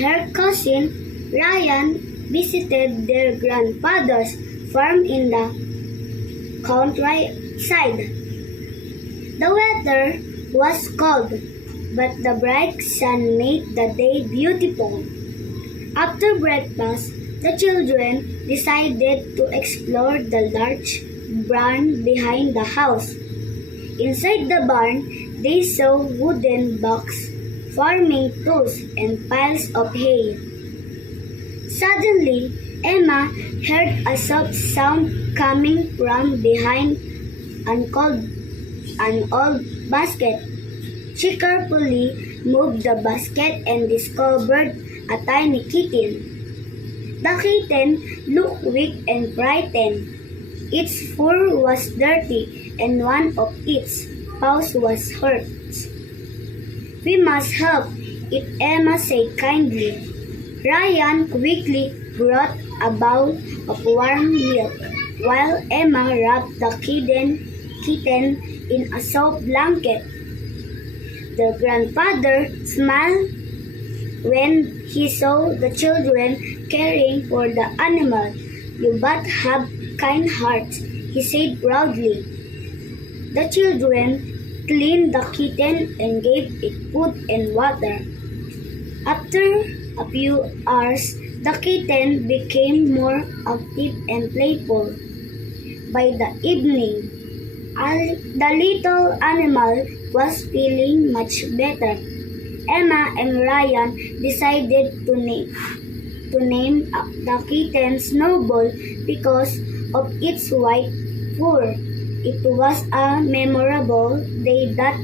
Her cousin Ryan visited their grandfather's farm in the countryside. The weather was cold, but the bright sun made the day beautiful. After breakfast, the children decided to explore the large barn behind the house. Inside the barn, they saw wooden box, farming tools, and piles of hay. Suddenly, Emma heard a soft sound coming from behind an old basket. She carefully moved the basket and discovered a tiny kitten. The kitten looked weak and frightened. Its fur was dirty and one of its paws was hurt. "We must help it," Emma said kindly. Ryan quickly brought a bowl of warm milk, while Emma wrapped the kitten in a soft blanket. The grandfather smiled when he saw the children caring for the animal. "You both have kind hearts," he said proudly. The children cleaned the kitten and gave it food and water. After a few hours, the kitten became more active and playful. By the evening, the little animal was feeling much better. Emma and Ryan decided to name the kitten Snowball because of its white fur. It was a memorable day that